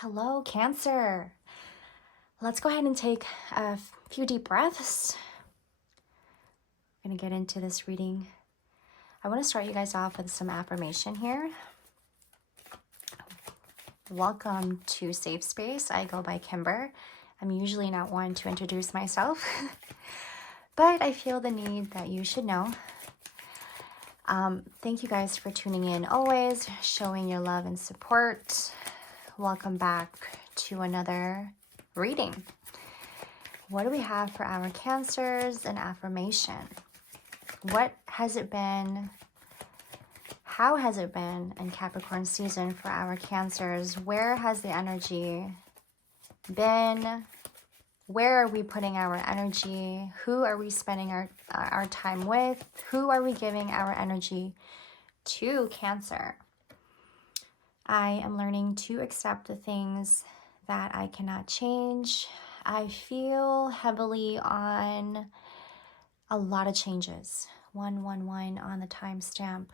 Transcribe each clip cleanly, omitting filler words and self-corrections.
Hello, Cancer. Let's go ahead and take a few deep breaths. I'm going to get into this reading. I want to start you guys off with some affirmation here. Welcome to Safe Space. I go by Kimber. I'm usually not one to introduce myself, but I feel the need that you should know. Thank you guys for tuning in always, showing your love and support. Welcome back to another reading. What do we have for our Cancers and affirmation? What has it been? How has it been in Capricorn season for our Cancers? Where has the energy been? Where are we putting our energy? Who are we spending our time with? Who are we giving our energy to, Cancer? I am learning to accept the things that I cannot change. I feel heavily on a lot of changes. 111 on the timestamp.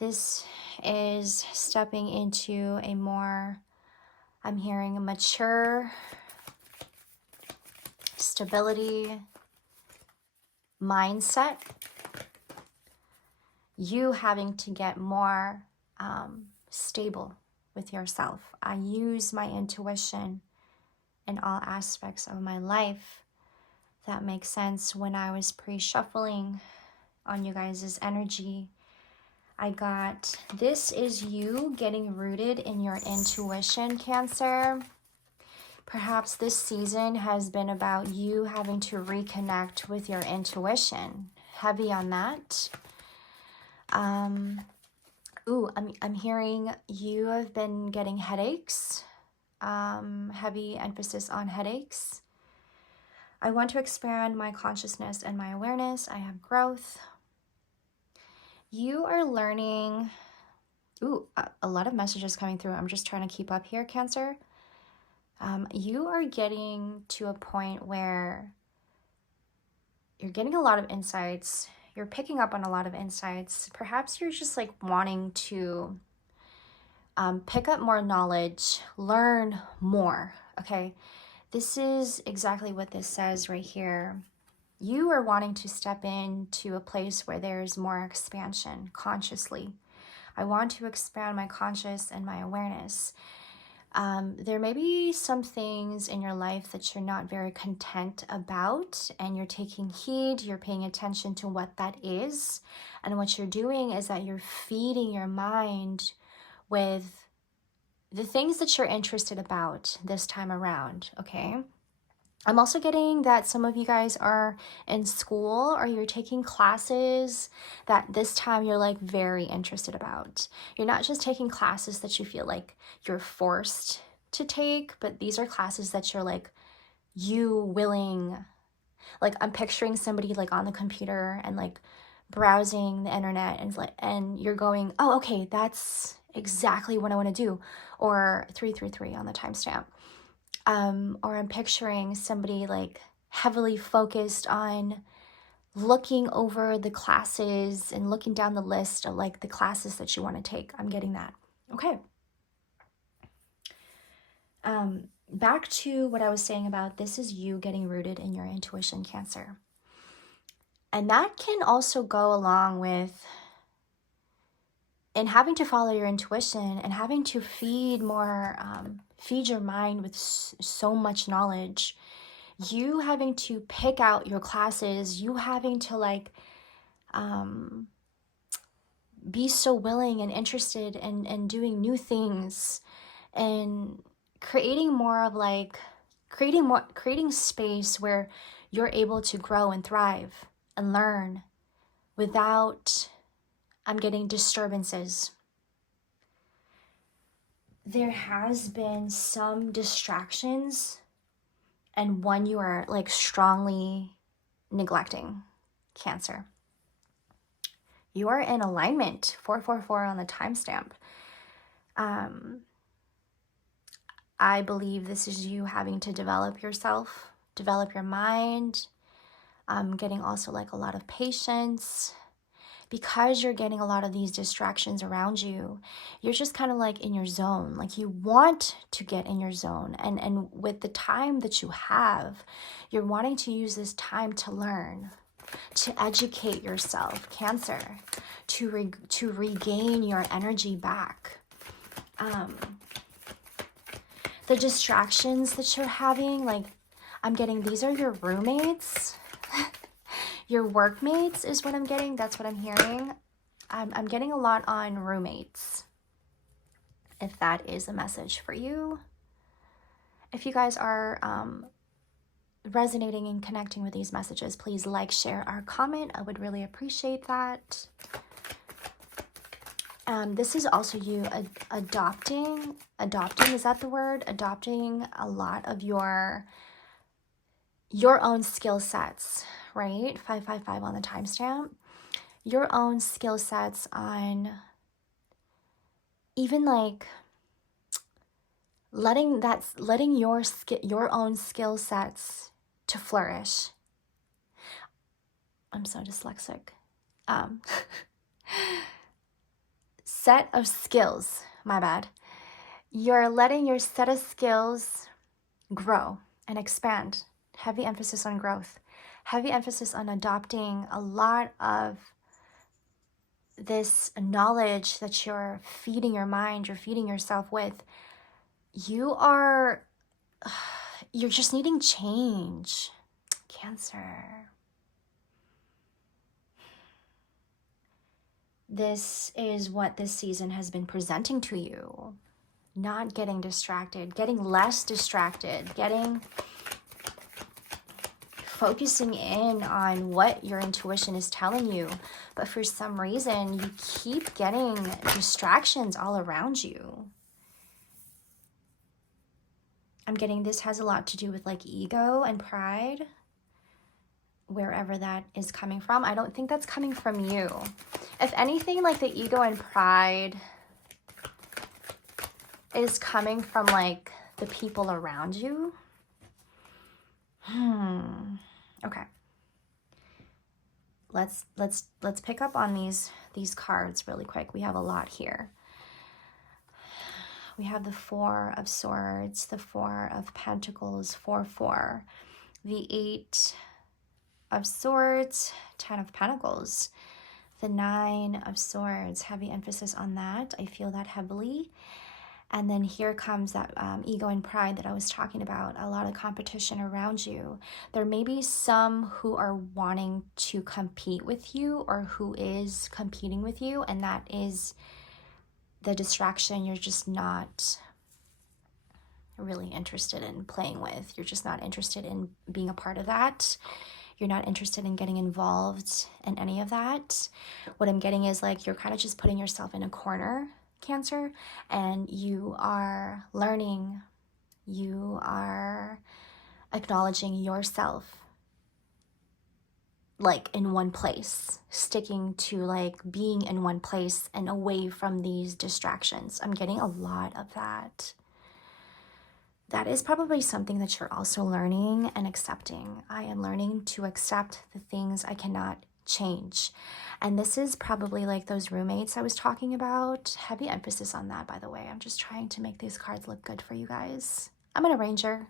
This is stepping into a more, I'm hearing, a mature stability mindset. You having to get more stable with yourself. I use my intuition in all aspects of my life. That makes sense. When I was pre-shuffling on you guys' energy, I got, this is you getting rooted in your intuition, Cancer. Perhaps this season has been about you having to reconnect with your intuition. Heavy on that. I'm hearing you have been getting headaches. Heavy emphasis on headaches. I want to expand my consciousness and my awareness. I have growth. You are learning. A lot of messages coming through. I'm just trying to keep up here, Cancer. You are getting to a point where you're getting a lot of insights. You're picking up on a lot of insights. Perhaps you're just like wanting to pick up more knowledge, learn more, okay? This is exactly what this says right here. You are wanting to step into a place where there's more expansion consciously. I want to expand my conscious and my awareness. There may be some things in your life that you're not very content about, and you're taking heed, you're paying attention to what that is. And what you're doing is that you're feeding your mind with the things that you're interested about this time around, okay? I'm also getting that some of you guys are in school or you're taking classes that this time you're like very interested about. You're not just taking classes that you feel like you're forced to take, but these are classes that you're like, you willing, like I'm picturing somebody like on the computer and like browsing the internet and you're going, oh, okay, that's exactly what I want to do. Or 333 on the timestamp. Or I'm picturing somebody like heavily focused on looking over the classes and looking down the list of like the classes that you want to take. I'm getting that. Okay. Back to what I was saying about this is you getting rooted in your intuition, Cancer. And that can also go along with and having to follow your intuition and having to feed your mind with so much knowledge. You having to pick out your classes, you having to like be so willing and interested in doing new things and creating more of like creating space where you're able to grow and thrive and learn without I'm getting disturbances. There has been some distractions and one you are like strongly neglecting, Cancer. You are in alignment, 444 on the timestamp. I believe this is you having to develop yourself, develop your mind, getting also like a lot of patience, because you're getting a lot of these distractions around you, you're just kind of like in your zone. Like you want to get in your zone. And with the time that you have, you're wanting to use this time to learn, to educate yourself, Cancer, to regain your energy back. The distractions that you're having, like I'm getting, these are your roommates. Your workmates is what I'm getting. That's what I'm hearing. I'm getting a lot on roommates. If that is a message for you. If you guys are resonating and connecting with these messages, please like, share, or comment. I would really appreciate that. This is also you adopting, is that the word? Adopting a lot of your own skill sets, right? 555 on the timestamp. Your own skill sets on even like letting your own skill sets to flourish. I'm so dyslexic. Set of skills, my bad. You're letting your set of skills grow and expand. Heavy emphasis on growth. Heavy emphasis on adopting a lot of this knowledge that you're feeding your mind, you're feeding yourself with. You're just needing change, Cancer. This is what this season has been presenting to you. Not getting distracted, getting less distracted, focusing in on what your intuition is telling you. But for some reason, you keep getting distractions all around you. I'm getting this has a lot to do with like ego and pride, wherever that is coming from. I don't think that's coming from you. If anything, like the ego and pride is coming from like the people around you. Okay. Let's pick up on these cards really quick. We have a lot here. We have the Four of Swords, the Four of Pentacles, 4-4, the 8 of Swords, 10 of Pentacles, the 9 of Swords, heavy emphasis on that. I feel that heavily. And then here comes that ego and pride that I was talking about, a lot of competition around you. There may be some who are wanting to compete with you or who is competing with you, and that is the distraction you're just not really interested in playing with. You're just not interested in being a part of that. You're not interested in getting involved in any of that. What I'm getting is like you're kind of just putting yourself in a corner, Cancer, and you are learning, you are acknowledging yourself like in one place, sticking to like being in one place and away from these distractions. I'm getting a lot of that. That is probably something that you're also learning and accepting. I am learning to accept the things I cannot change. And this is probably like those roommates I was talking about. Heavy emphasis on that, by the way. I'm just trying to make these cards look good for you guys. I'm an arranger.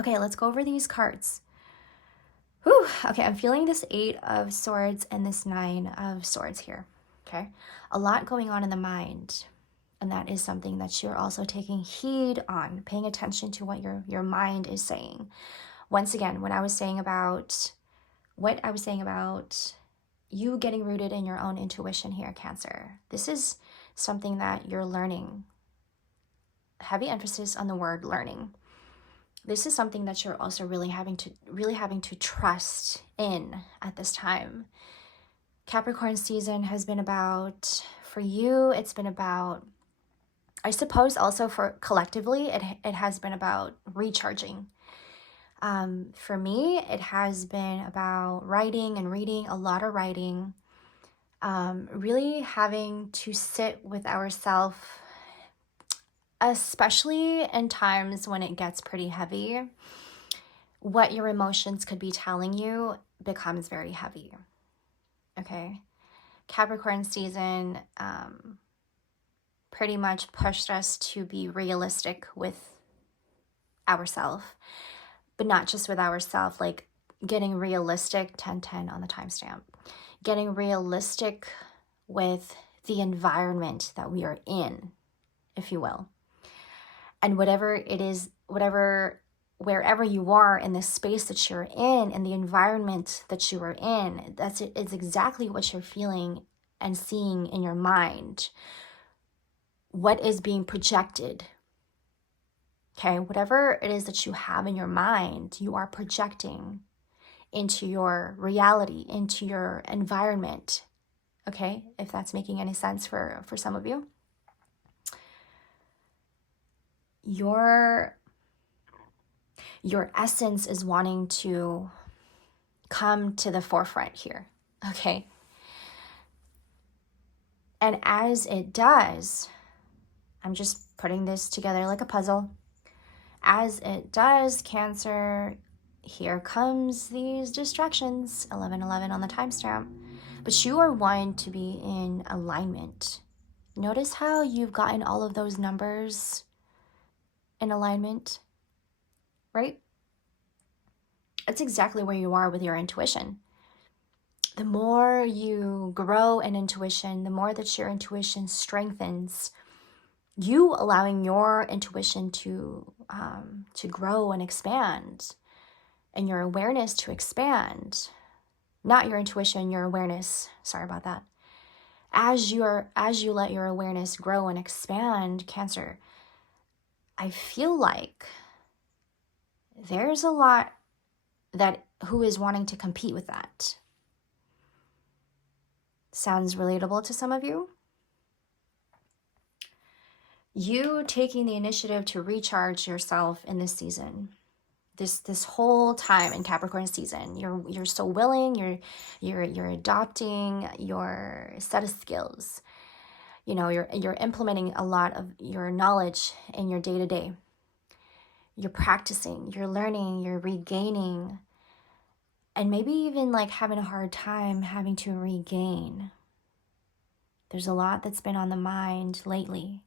Okay, let's go over these cards. Whew. Okay, I'm feeling this 8 of Swords and this 9 of Swords here. Okay, a lot going on in the mind. And that is something that you're also taking heed on, paying attention to what your mind is saying. Once again, what I was saying about you getting rooted in your own intuition here, Cancer. This is something that you're learning. Heavy emphasis on the word learning. This is something that you're also really having to trust in at this time. Capricorn season has been about, for you, it's been about, I suppose also for collectively, it has been about recharging. For me, it has been about writing and reading, a lot of writing, really having to sit with ourselves, especially in times when it gets pretty heavy. What your emotions could be telling you becomes very heavy. Okay. Capricorn season pretty much pushed us to be realistic with ourselves, but not just with ourselves, like getting realistic, 1010 on the timestamp, getting realistic with the environment that we are in, if you will. And whatever it is, wherever you are in the space that you're in the environment that you are in, that's it, it's exactly what you're feeling and seeing in your mind. What is being projected? Okay, whatever it is that you have in your mind, you are projecting into your reality, into your environment. Okay, if that's making any sense for some of you. Your essence is wanting to come to the forefront here, okay? And as it does, I'm just putting this together like a puzzle. As it does, Cancer, here comes these distractions, 11:11 on the timestamp. But you are one to be in alignment. Notice how you've gotten all of those numbers in alignment, right? That's exactly where you are with your intuition. The more you grow in intuition, the more that your intuition strengthens, you allowing your intuition to grow and expand, and your awareness to expand. Not your intuition, your awareness. Sorry about that. As you let your awareness grow and expand, Cancer, I feel like there's a lot that who is wanting to compete with that. Sounds relatable to some of you? You taking the initiative to recharge yourself in this season, this whole time in Capricorn season, you're so willing, you're adopting your set of skills. You know, you're implementing a lot of your knowledge in your day-to-day. You're practicing, you're learning, you're regaining, and maybe even like having a hard time having to regain. There's a lot that's been on the mind lately.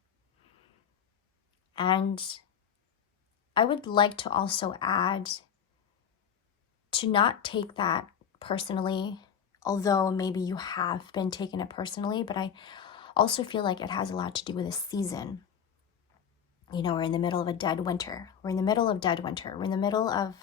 And I would like to also add to not take that personally, although maybe you have been taking it personally, but I also feel like it has a lot to do with a season. You know, we're in the middle of a dead winter. We're in the middle of dead winter. We're in the middle of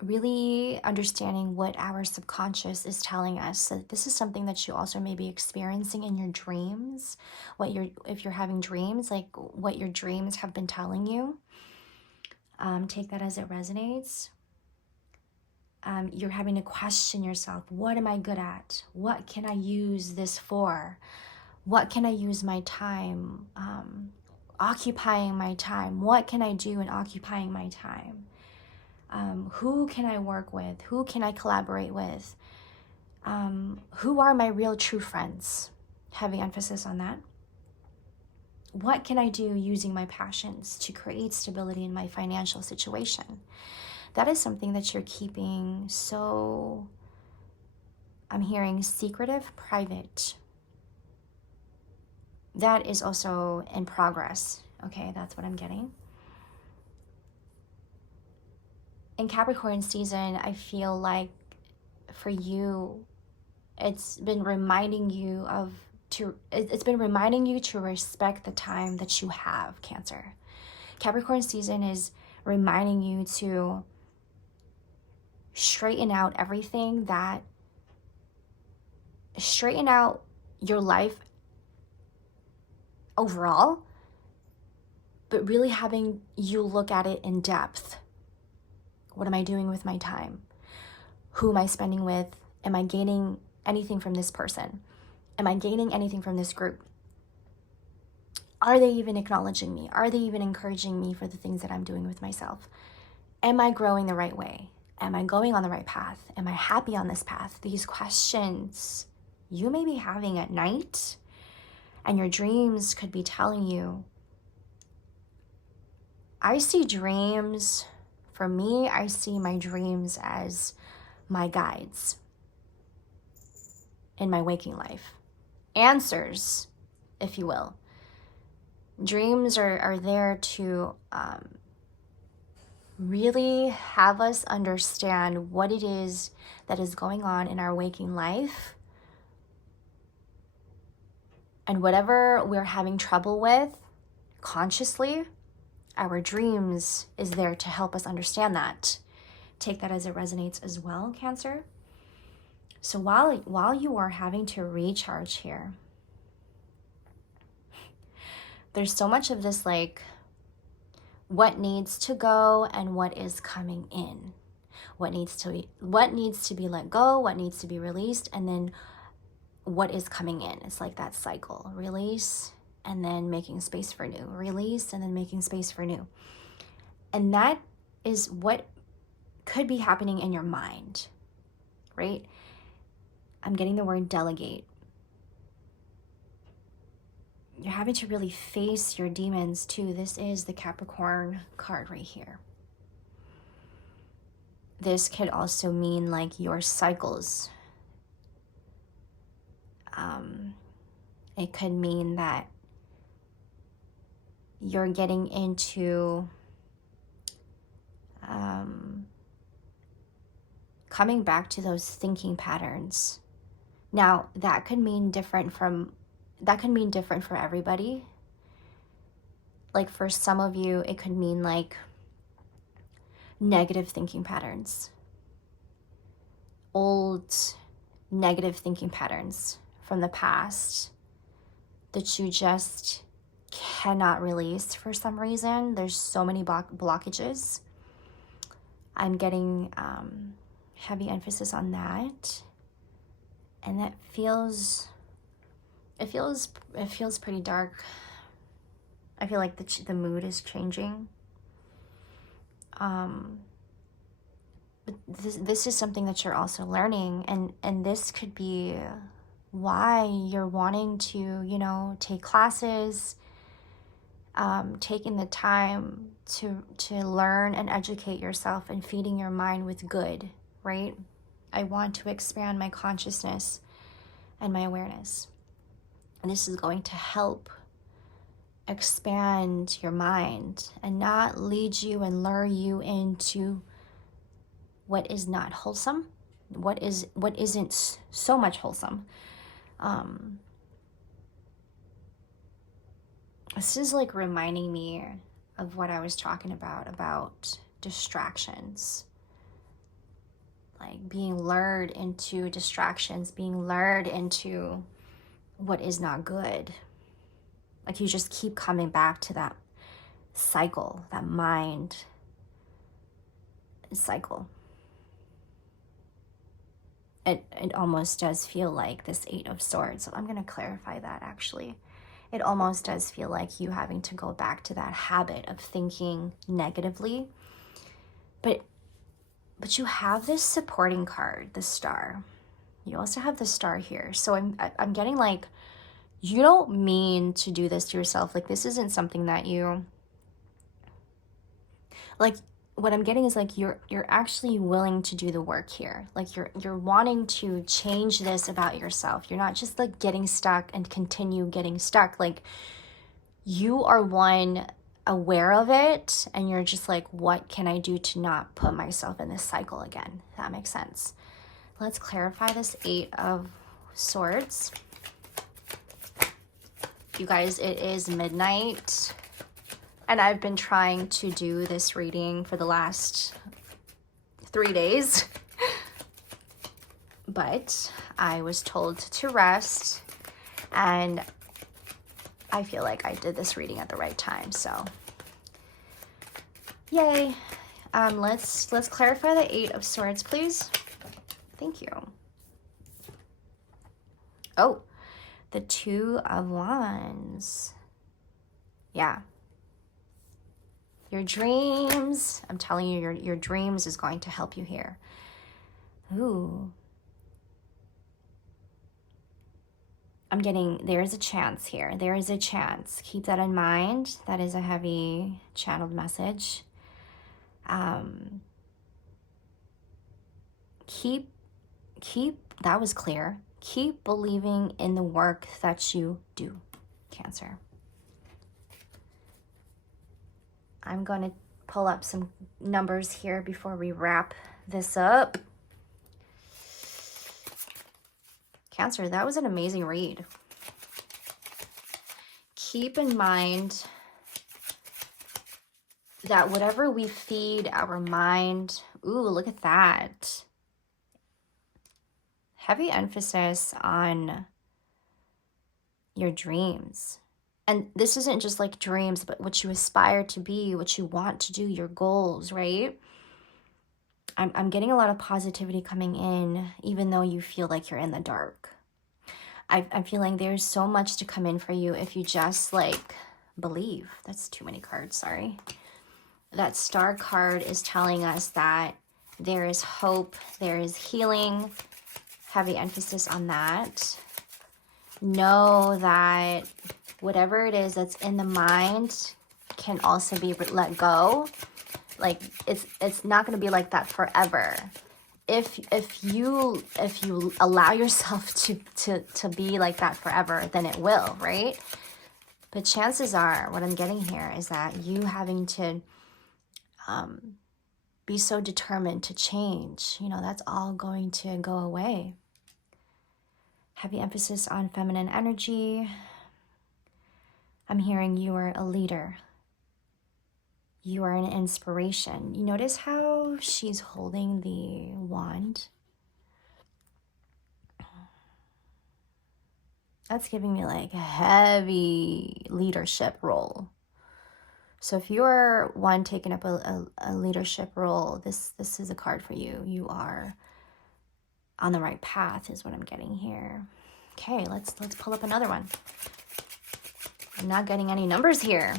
really understanding what our subconscious is telling us. So this is something that you also may be experiencing in your dreams. If you're having dreams, like what your dreams have been telling you. Take that as it resonates. You're having to question yourself. What am I good at? What can I use this for? What can I use my time? Occupying my time. What can I do in occupying my time? Who can I work with? Who can I collaborate with? Who are my real true friends? Heavy emphasis on that. What can I do using my passions to create stability in my financial situation? That is something that you're keeping so, I'm hearing secretive, private. That is also in progress. Okay, that's what I'm getting. In Capricorn season, I feel like for you, it's been reminding you to respect the time that you have, Cancer. Capricorn season is reminding you to straighten out your life overall, but really having you look at it in depth. What am I doing with my time? Who am I spending with? Am I gaining anything from this person? Am I gaining anything from this group? Are they even acknowledging me? Are they even encouraging me for the things that I'm doing with myself? Am I growing the right way? Am I going on the right path? Am I happy on this path? These questions you may be having at night, and your dreams could be telling you. I see dreams For me, I see my dreams as my guides in my waking life. Answers, if you will. Dreams are there to really have us understand what it is that is going on in our waking life. And whatever we're having trouble with consciously, our dreams is there to help us understand that. Take that as it resonates as well, Cancer. So while you are having to recharge here, there's so much of this like what needs to go and what is coming in. What needs to be let go, what needs to be released, and then what is coming in. It's like that cycle. Release and then making space for new. Release and then making space for new. And that is what could be happening in your mind, right? I'm getting the word delegate. You're having to really face your demons too. This is the Capricorn card right here. This could also mean like your cycles. It could mean that you're getting into coming back to those thinking patterns. Now, that could mean different for everybody. Like for some of you, it could mean like negative thinking patterns. Old negative thinking patterns from the past that you just cannot release for some reason. There's so many blockages. I'm getting heavy emphasis on that. And that feels pretty dark. I feel like the mood is changing. But this is something that you're also learning, and this could be why you're wanting to, take classes, taking the time to learn and educate yourself and feeding your mind with good, right? I want to expand my consciousness and my awareness. And this is going to help expand your mind and not lead you and lure you into what is not wholesome, what isn't so much wholesome. This is like reminding me of what I was talking about distractions. Like being lured into distractions, being lured into what is not good. Like you just keep coming back to that cycle, that mind cycle. It almost does feel like this 8 of Swords. So I'm going to clarify that actually. It almost does feel like you having to go back to that habit of thinking negatively. But you have this supporting card, the Star. You also have the Star here. So I'm getting like, you don't mean to do this to yourself. Like this isn't something that you, like what I'm getting is like you're actually willing to do the work here. Like you're wanting to change this about yourself. You're not just like getting stuck and continue getting stuck. Like you are one aware of it and you're just like, what can I do to not put myself in this cycle again? If that makes sense. Let's clarify this 8 of Swords. You guys, it is midnight. And I've been trying to do this reading for the last 3 days. But I was told to rest. And I feel like I did this reading at the right time. So, yay. Let's clarify the 8 of Swords, please. Thank you. Oh, the 2 of Wands. Yeah. Your dreams, I'm telling you, your dreams is going to help you here. Ooh. I'm getting, there's a chance here. There is a chance. Keep that in mind. That is a heavy channeled message. Keep, that was clear. Keep believing in the work that you do, Cancer. I'm going to pull up some numbers here before we wrap this up. Cancer, that was an amazing read. Keep in mind that whatever we feed our mind, ooh, look at that. Heavy emphasis on your dreams. And this isn't just like dreams, but what you aspire to be, what you want to do, your goals, right? I'm getting a lot of positivity coming in, even though you feel like you're in the dark. I'm feeling there's so much to come in for you if you just like believe. That's too many cards, sorry. That star card is telling us that there is hope, there is healing, heavy emphasis on that. Know that whatever it is that's in the mind can also be let go. Like it's not going to be like that forever. If you allow yourself to be like that forever, then it will, right? But chances are, what I'm getting here is that you having to be so determined to change, you know, that's all going to go away. Heavy emphasis on feminine energy. I'm hearing you are a leader. You are an inspiration. You notice how she's holding the wand? That's giving me like a heavy leadership role. So if you're one taking up a leadership role, this is a card for you. You are on the right path is what I'm getting here. Okay, let's pull up another one. I'm not getting any numbers here,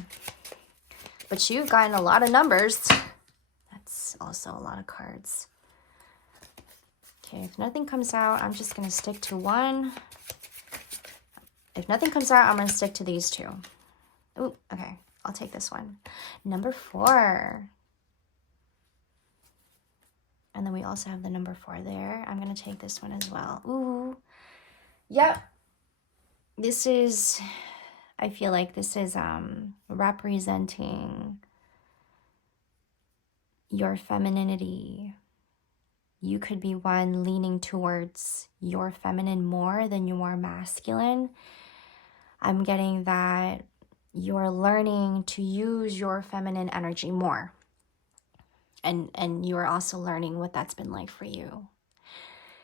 but you've gotten a lot of numbers. That's also a lot of cards. Okay, if nothing comes out, I'm just going to stick to one. If nothing comes out, I'm going to stick to these two. Ooh, okay. I'll take this one. Number 4. And then we also have the number 4 there. I'm going to take this one as well. Ooh. Yep. This is, I feel like this is representing your femininity. You could be one leaning towards your feminine more than you are masculine. I'm getting that you're learning to use your feminine energy more. And you're also learning what that's been like for you.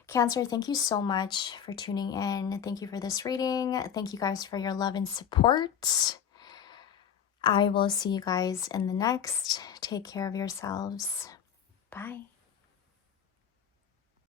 Cancer, thank you so much for tuning in. Thank you for this reading. Thank you guys for your love and support. I will see you guys in the next. Take care of yourselves. Bye.